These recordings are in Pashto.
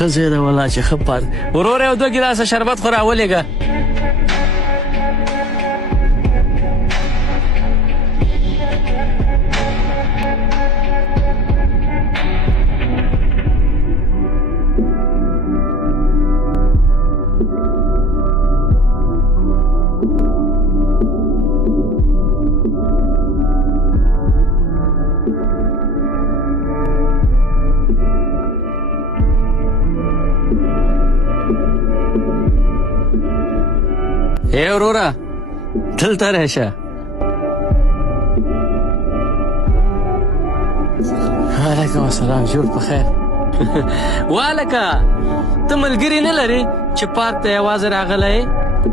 ښه ځای ده والله چې ښه پارک. وروره یو 2 ګیلاسه شربت خو راولېږه. ای وروره دلته راشه. وعلیکم السلام. جوړ په خیر. والکه ته ملګري نه لرې چې پارک ته یوازې راغلی یې؟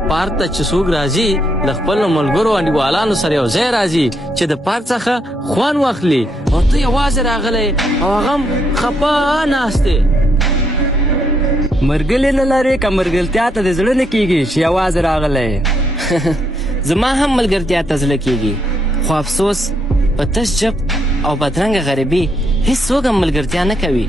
پارک ته چې څوک راځي له خپلو ملګرو انډیوالانو سره یو ځای راځي چې د پارک څخه خوند واخلي، او ته یوازې راغلی او هغه هم خفه ناست دی. مرګلي نه لرې که مرګلتیا ته د زړه نه کېږي چې یوازې راغلی. زما هم ملګرتیا ته زړه کېږي، خو افسوس په تش جب او بدرنګه غریبي هېڅوک هم ملګرتیا نه کوي.